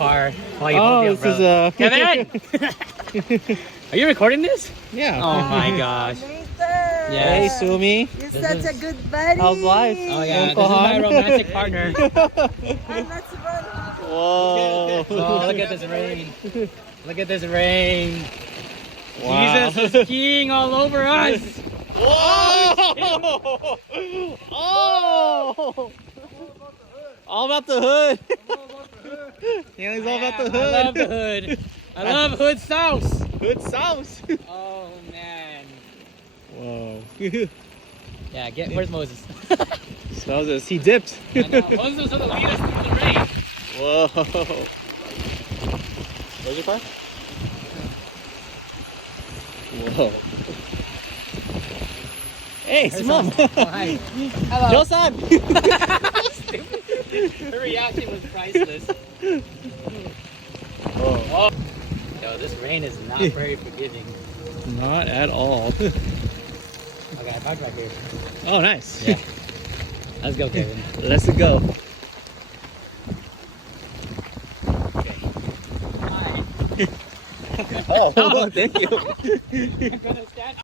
car while you hold the Oh, this umbrella. is Kevin! Are you recording this? yeah. Oh my gosh. Nathan! Hey, Yes. Sumi. You're This such is- a good buddy. How's life? Oh yeah, Uncle this is my Han? romantic partner. And let's run. Whoa. Oh, look at this rain. Look at this rain. Wow. Jesus is skiing all over us. Whoa! Oh! All about the hood. Yeah, he's all about the hood. I love the hood. I love hood sauce. Hood sauce. Oh man. Whoa. Yeah, where's Moses? Smells this. He dipped. I know. Moses is gonna lead us through the rain. Whoa. Where's your car? Whoa. Hey, Simon. Oh, hi. Hello. Josan. Her reaction was priceless. Whoa. Oh. Yo, this rain is not very forgiving. Not at all. Okay, I parked right here. Oh, nice. Yeah. Let's go, Kevin. Let's go. Hi. Oh, thank you. I'm gonna stay